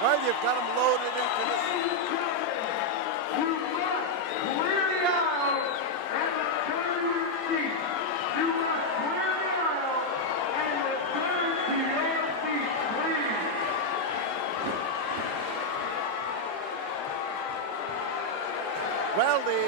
Well, you've got them loaded into this. You must clear the aisle and return to your seat. You must clear the aisle and return to your seat, please. Well, the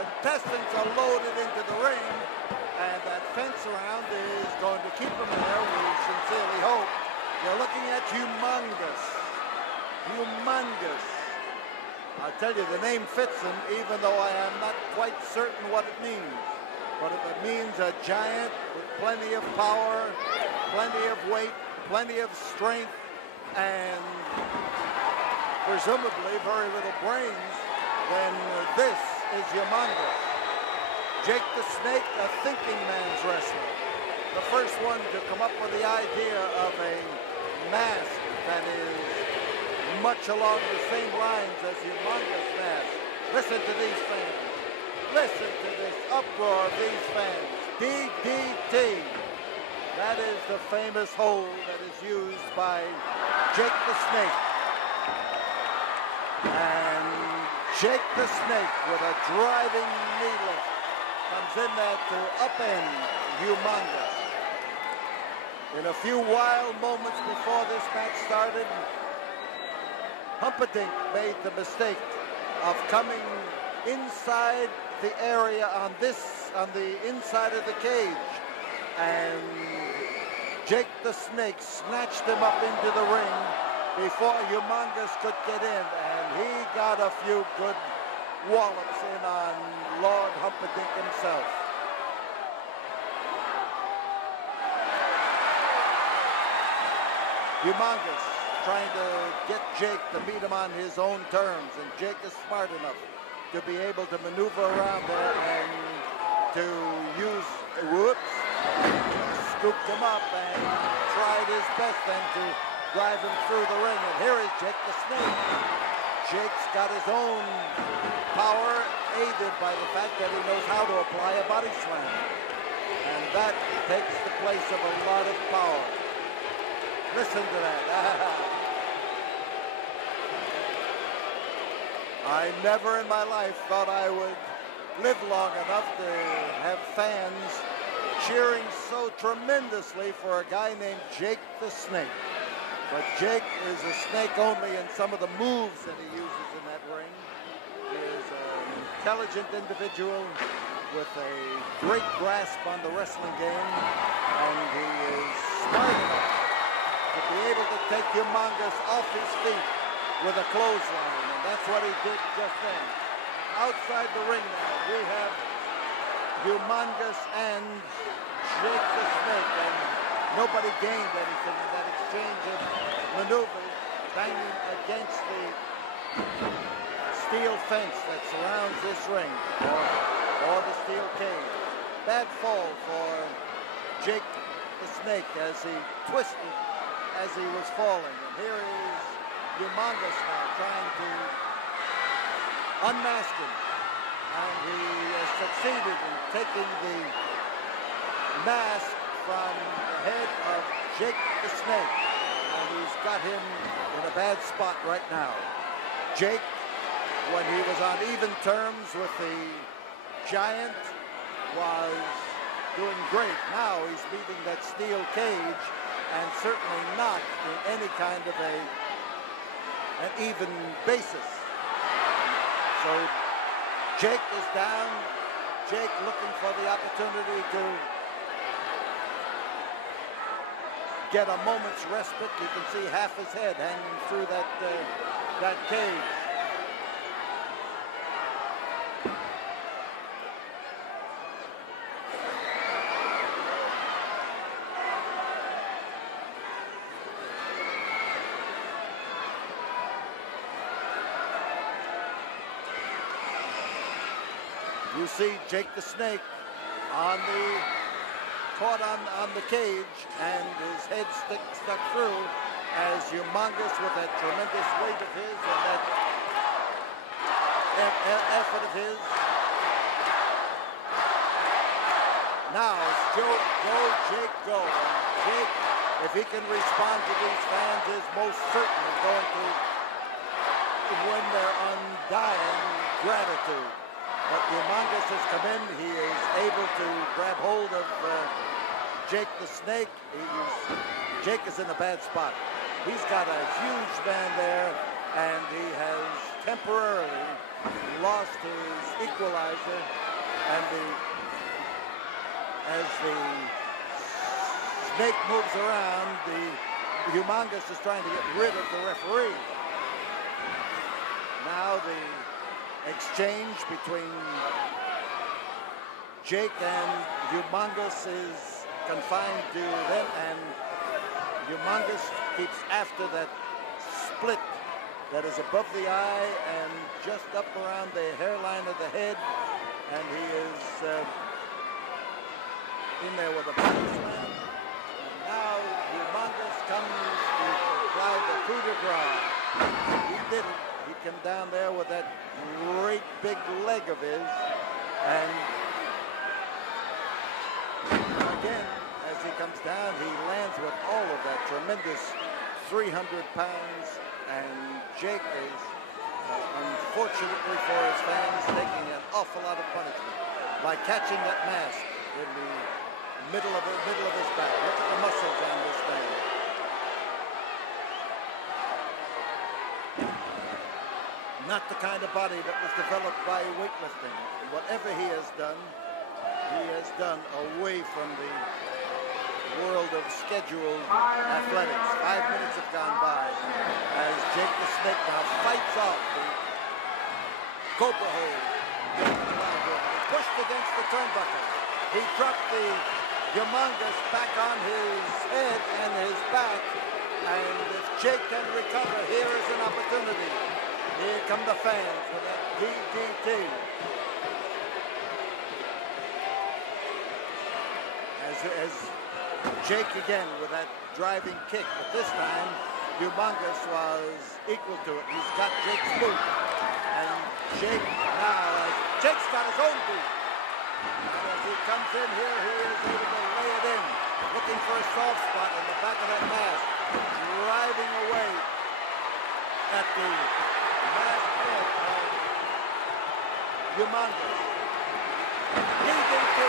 contestants are loaded into the ring, and that fence around is going to keep them there, we sincerely hope. You're looking at Humongous. Humongous. I tell you, the name fits him, even though I am not quite certain what it means. But if it means a giant with plenty of power, plenty of weight, plenty of strength, and presumably very little brains, then this is Humongous. Jake the Snake, a thinking man's wrestler. The first one to come up with the idea of a mask that is much along the same lines as Humongous mask. Listen to these fans. Listen to this uproar of these fans. DDT. That is the famous hold that is used by Jake the Snake. And Jake the Snake with a driving knee lift comes in there to upend Humongous. In a few wild moments before this match started, Humperdinck made the mistake of coming inside the area on the inside of the cage, and Jake the Snake snatched him up into the ring before Humongous could get in, and he got a few good wallops in on Lord Humperdinck himself. Humongous trying to get Jake to meet him on his own terms, and Jake is smart enough to be able to maneuver around there and to use, scooped him up and tried his best then to drive him through the ring. And here is Jake the Snake. Jake's got his own power, aided by the fact that he knows how to apply a body slam. And that takes the place of a lot of power. Listen to that. I never in my life thought I would live long enough to have fans cheering so tremendously for a guy named Jake the Snake. But Jake is a snake only in some of the moves that he uses in that ring. He is an intelligent individual with a great grasp on the wrestling game, and he is smart enough to be able to take Humongous off his feet with a clothesline, and that's what he did just then. Outside the ring now, we have Humongous and Jake the Snake, and nobody gained anything in that exchange of maneuvers, banging against the steel fence that surrounds this ring, or the steel cage. Bad fall for Jake the Snake as he twisted as he was falling. And here is Humongous now trying to unmask him. And he has succeeded in taking the mask from the head of Jake the Snake. And he's got him in a bad spot right now. Jake, when he was on even terms with the Giant, was doing great. Now he's beating that steel cage, and certainly not in any kind of an even basis. So Jake is down. Jake looking for the opportunity to get a moment's respite. You can see half his head hanging through that cage. You see Jake the Snake caught on the cage, and his head stuck through as Humongous, with that tremendous weight of his and that effort of his. Now it's go, Jake, go. And Jake if he can respond to these fans, is most certainly going to win their undying gratitude. But Humongous has come in. He is able to grab hold of Jake the Snake. Jake is in a bad spot. He's got a huge man there, and he has temporarily lost his equalizer. And as the Snake moves around, the Humongous is trying to get rid of the referee. Now the exchange between Jake and Humongous is confined to them, and Humongous keeps after that split that is above the eye and just up around the hairline of the head, and he is in there with a body slam. And now Humongous comes to apply the coup de grace. He didn't. He came down there with that great big leg of his, and again, as he comes down, he lands with all of that tremendous 300 pounds, and Jake is, unfortunately for his fans, taking an awful lot of punishment by catching that mask in the middle of his back. Look at the muscles on this man. Not the kind of body that was developed by weightlifting. Whatever he has done away from the world of scheduled athletics. 5 minutes have gone by as Jake the Snake now fights off the cobra hold. Pushed against the turnbuckle. He dropped the Humongous back on his head and his back, and if Jake can recover, here is an opportunity. Here come the fans with that DDT. As Jake again with that driving kick, but this time Humongous was equal to it. He's got Jake's boot, and Jake now, Jake's got his own boot. And as he comes in here, he is able to lay it in, looking for a soft spot in the back of that mask, driving away at the mask head of Humongous. DDT,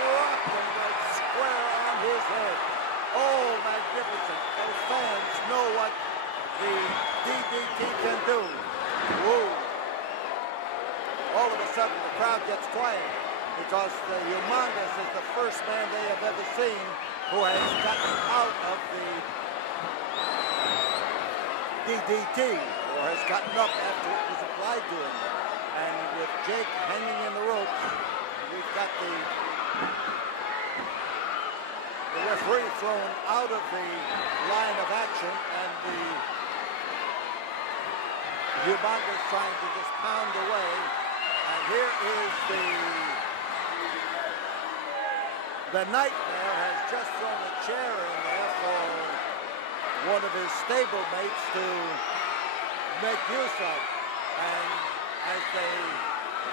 rocked him right square on his head. Oh, magnificent. Those fans know what the DDT can do. Whoa. All of a sudden, the crowd gets quiet because the Humongous is the first man they have ever seen who has gotten out of the DDT, or has gotten up after it was applied to him. And with Jake hanging in the ropes, we've got the referee thrown out of the line of action, and the Humongous trying to just pound away. And here is the Nightmare has just thrown a chair in there for one of his stable mates to make use of. And as they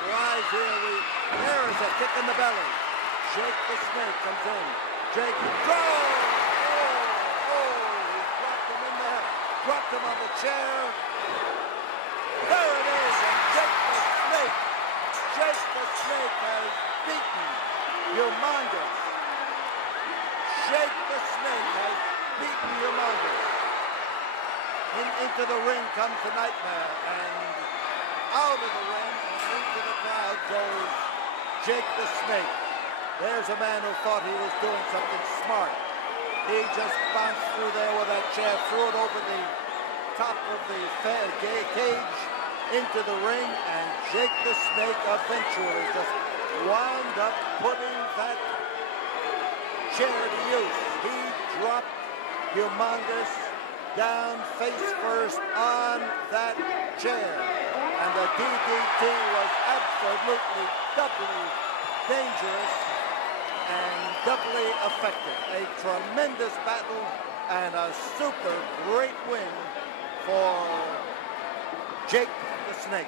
rise here, there is a kick in the belly. Jake the Snake comes in. Jake, throw! Oh, he dropped him in there. Dropped him on the chair. There it is, and Jake the Snake has beaten Humongous. Jake the Snake has beaten Humongous. Into the ring comes the Nightmare, and out of the ring and into the crowd goes Jake the Snake. There's a man who thought he was doing something smart. He just bounced through there with that chair, threw it over the top of the cage into the ring, and Jake the Snake eventually just wound up putting that chair to use. He dropped Humongous down face first on that chair, and the DDT was absolutely doubly dangerous and doubly effective. A tremendous battle and a super great win for Jake the Snake.